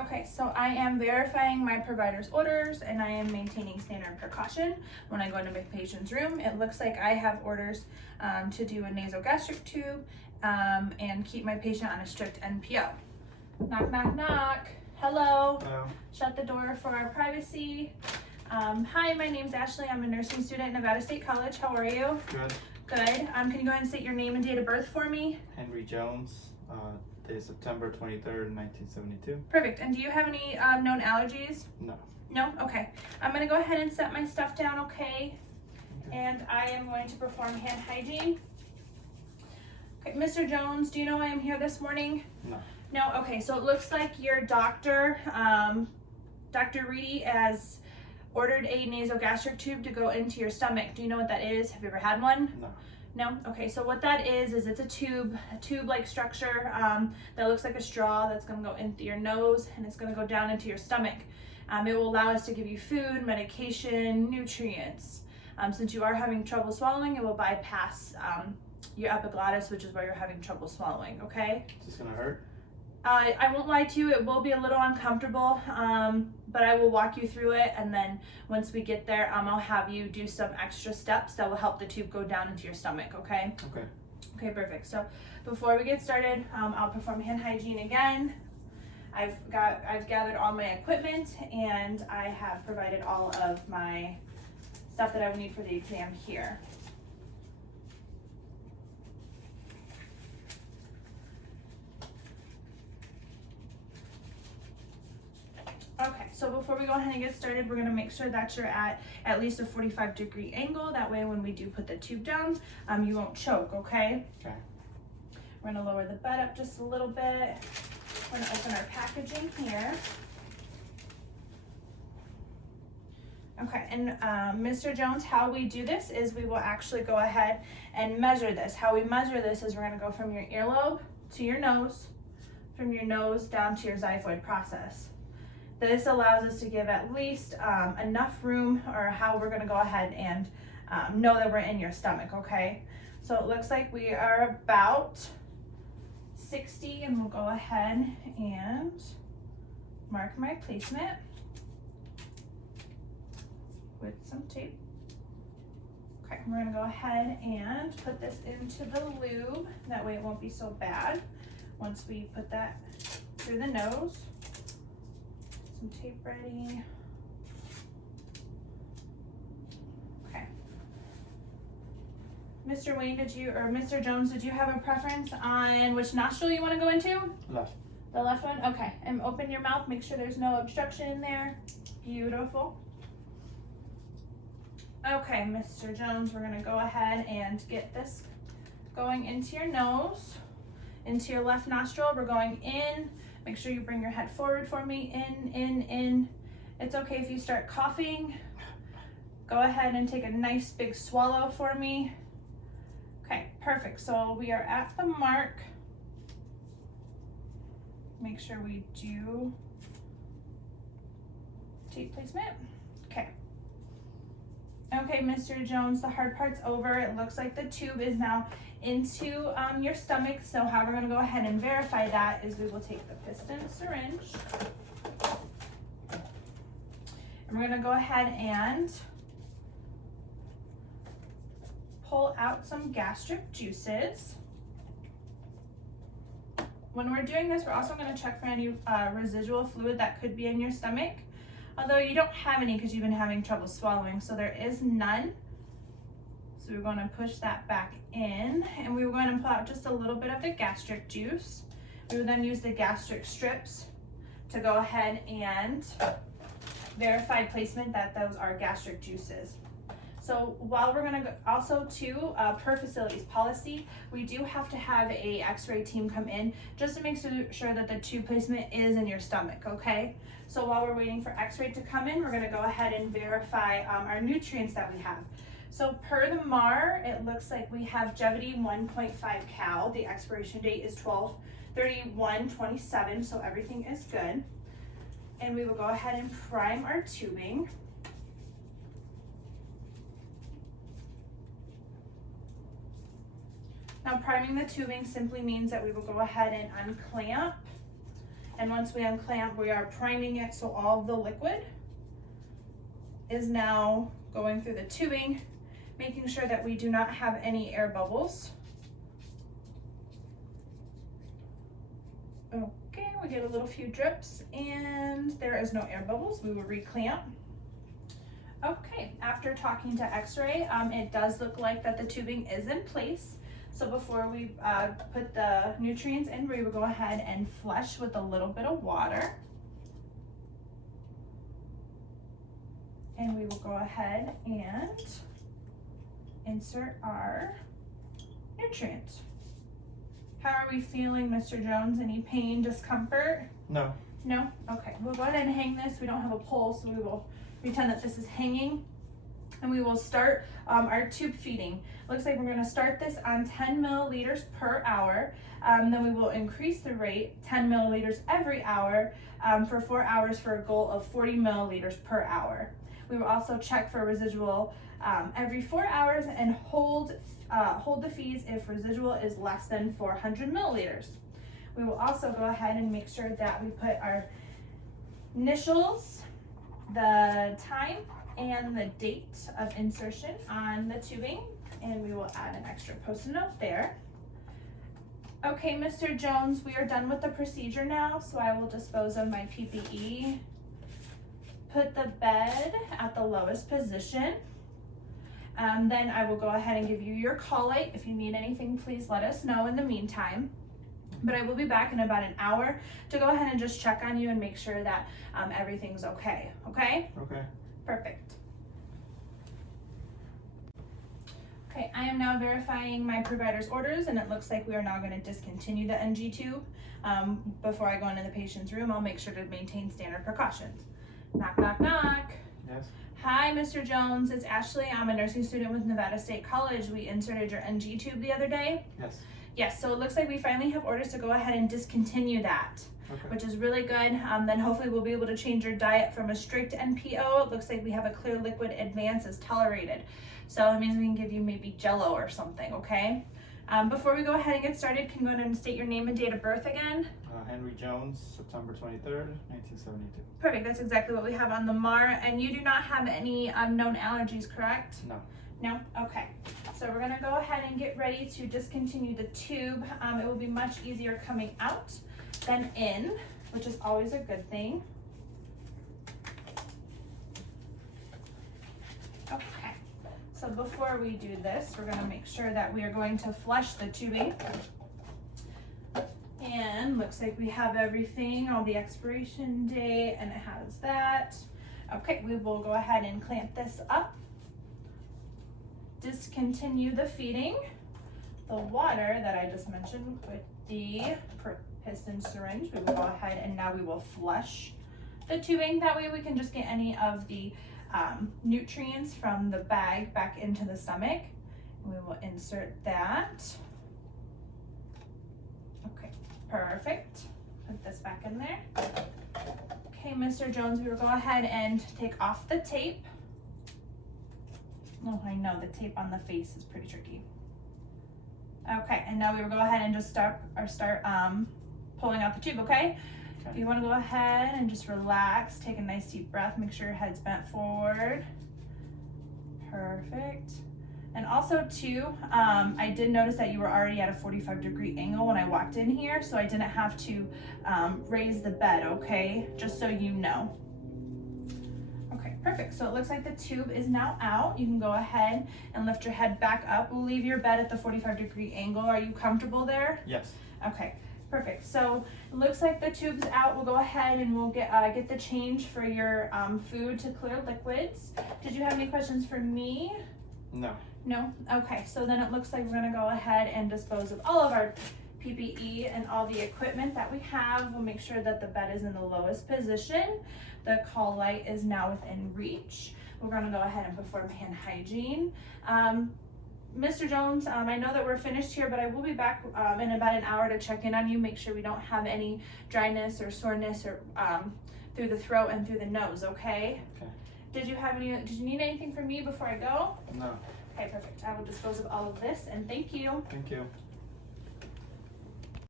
Okay, so I am verifying my provider's orders and I am maintaining standard precaution when I go into my patient's room. It looks like I have orders to do a nasogastric tube and keep my patient on a strict NPO. Knock, knock, knock. Hello. Hello. Shut the door for our privacy. Hi, my name's Ashley. I'm a nursing student at Nevada State College. How are you? Good. Good. Can you go ahead and state your name and date of birth for me? Henry Jones, day September 23rd, 1972. Perfect. And do you have any known allergies? No. No? Okay. I'm going to go ahead and set my stuff down, okay? And I am going to perform hand hygiene. Okay, Mr. Jones, do you know why I'm here this morning? No. No? Okay, so it looks like your doctor, Dr. Reedy, has ordered a nasogastric tube to go into your stomach. Do you know what that is? Have you ever had one? No. No? Okay, so what that is it's a tube-like structure that looks like a straw that's going to go into your nose and it's going to go down into your stomach. It will allow us to give you food, medication, nutrients. Since you are having trouble swallowing, it will bypass your epiglottis, which is where you're having trouble swallowing, okay? Is this gonna hurt? I won't lie to you, it will be a little uncomfortable, but I will walk you through it, and then once we get there, I'll have you do some extra steps that will help the tube go down into your stomach, okay? Okay. Okay, perfect. So before we get started, I'll perform hand hygiene again. I've gathered all my equipment, and I have provided all of my stuff that I would need for the exam here. Okay, so before we go ahead and get started, we're going to make sure that you're at least a 45-degree angle. That way when we do put the tube down, you won't choke, okay? Okay. We're going to lower the bed up just a little bit. We're going to open our packaging here. Okay, and Mr. Jones, how we do this is we will actually go ahead and measure this. How we measure this is we're going to go from your earlobe to your nose, from your nose down to your xiphoid process. This allows us to give at least enough room, or how we're going to go ahead and know that we're in your stomach, okay? So it looks like we are about 60, and we'll go ahead and mark my placement with some tape. Okay, we're going to go ahead and put this into the lube. That way it won't be so bad once we put that through the nose. Some tape ready. Okay. Mr. Wayne, Mr. Jones, did you have a preference on which nostril you want to go into? Left. The left one? Okay. And open your mouth. Make sure there's no obstruction in there. Beautiful. Okay, Mr. Jones, we're going to go ahead and get this going into your nose, into your left nostril. We're going in. Make sure you bring your head forward for me. In. It's okay if you start coughing. Go ahead and take a nice big swallow for me. Okay, perfect. So we are at the mark. Make sure we do tape placement. Okay. Okay, Mr. Jones, the hard part's over. It looks like the tube is now into your stomach. So how we're going to go ahead and verify that is we will take the piston syringe. And we're going to go ahead and pull out some gastric juices. When we're doing this, we're also going to check for any residual fluid that could be in your stomach. Although you don't have any because you've been having trouble swallowing, so there is none. So we're going to push that back in, and we were going to pull out just a little bit of the gastric juice. We will then use the gastric strips to go ahead and verify placement that those are gastric juices. So while we're going to also too, per facilities policy, we do have to have a x-ray team come in just to make sure that the tube placement is in your stomach, okay? So while we're waiting for x-ray to come in, we're going to go ahead and verify our nutrients that we have. So per the MAR, it looks like we have Jevity 1.5 cal. The expiration date is 12/31/27, so everything is good. And we will go ahead and prime our tubing. Now priming the tubing simply means that we will go ahead and unclamp And once we unclamp, we are priming it so all of the liquid is now going through the tubing, making sure that we do not have any air bubbles. Okay, we get a little few drips and there is no air bubbles. We will reclamp. Okay, after talking to X-ray, it does look like that the tubing is in place. So before we put the nutrients in, we will go ahead and flush with a little bit of water. And we will go ahead and insert our nutrients. How are we feeling, Mr. Jones? Any pain, discomfort? No. No? Okay, we'll go ahead and hang this. We don't have a pole, so we will pretend that this is hanging. And we will start our tube feeding. Looks like we're gonna start this on 10 milliliters per hour. Then we will increase the rate, 10 milliliters every hour for 4 hours for a goal of 40 milliliters per hour. We will also check for residual every 4 hours and hold the feeds if residual is less than 400 milliliters. We will also go ahead and make sure that we put our initials, the time, and the date of insertion on the tubing, and we will add an extra post-it note there. Okay, Mr. Jones, we are done with the procedure now, so I will dispose of my PPE. Put the bed at the lowest position. Then I will go ahead and give you your call light. If you need anything, please let us know in the meantime. But I will be back in about an hour to go ahead and just check on you and make sure that everything's okay, okay? Okay. Perfect. Okay, I am now verifying my provider's orders, and it looks like we are now going to discontinue the NG tube. Before I go into the patient's room, I'll make sure to maintain standard precautions. Knock, knock, knock. Yes. Hi, Mr. Jones. It's Ashley. I'm a nursing student with Nevada State College. We inserted your NG tube the other day. Yes. Yes, so it looks like we finally have orders to go ahead and discontinue that. Okay. Which is really good. Then hopefully we'll be able to change your diet from a strict NPO. It looks like we have a clear liquid advance as tolerated. So it means we can give you maybe Jello or something, okay? Before we go ahead and get started, can you go ahead and state your name and date of birth again? Henry Jones, September 23rd, 1972. Perfect, that's exactly what we have on the MAR. And you do not have any known allergies, correct? No. No? Okay. So we're gonna go ahead and get ready to discontinue the tube. It will be much easier coming out than in, which is always a good thing. Okay, so before we do this, we're gonna make sure that we are going to flush the tubing. And looks like we have everything, all the expiration date, and it has that. Okay, we will go ahead and clamp this up. Discontinue the feeding. The water that I just mentioned with the piston syringe, we will go ahead and now we will flush the tubing. That way we can just get any of the nutrients from the bag back into the stomach. And we will insert that. Okay, perfect. Put this back in there. Okay, Mr. Jones, we will go ahead and take off the tape. Oh, I know, the tape on the face is pretty tricky. Okay, and now we will go ahead and just start pulling out the tube, okay? If you want to go ahead and just relax, take a nice deep breath, make sure your head's bent forward. Perfect. And also too, I did notice that you were already at a 45-degree angle when I walked in here, so I didn't have to raise the bed, okay? Just so you know. Okay, perfect. So it looks like the tube is now out. You can go ahead and lift your head back up. We'll leave your bed at the 45-degree angle. Are you comfortable there? Yes. Okay, perfect. So it looks like the tube's out. We'll go ahead and we'll get the change for your food to clear liquids. Did you have any questions for me? No. No? Okay, so then it looks like we're gonna go ahead and dispose of all of our PPE and all the equipment that we have. We'll make sure that the bed is in the lowest position. The call light is now within reach. We're gonna go ahead and perform hand hygiene. Mr. Jones, I know that we're finished here, but I will be back in about an hour to check in on you, make sure we don't have any dryness or soreness or through the throat and through the nose, okay? Okay. Did you need anything from me before I go? No. Okay, perfect. I will dispose of all of this and thank you. Thank you.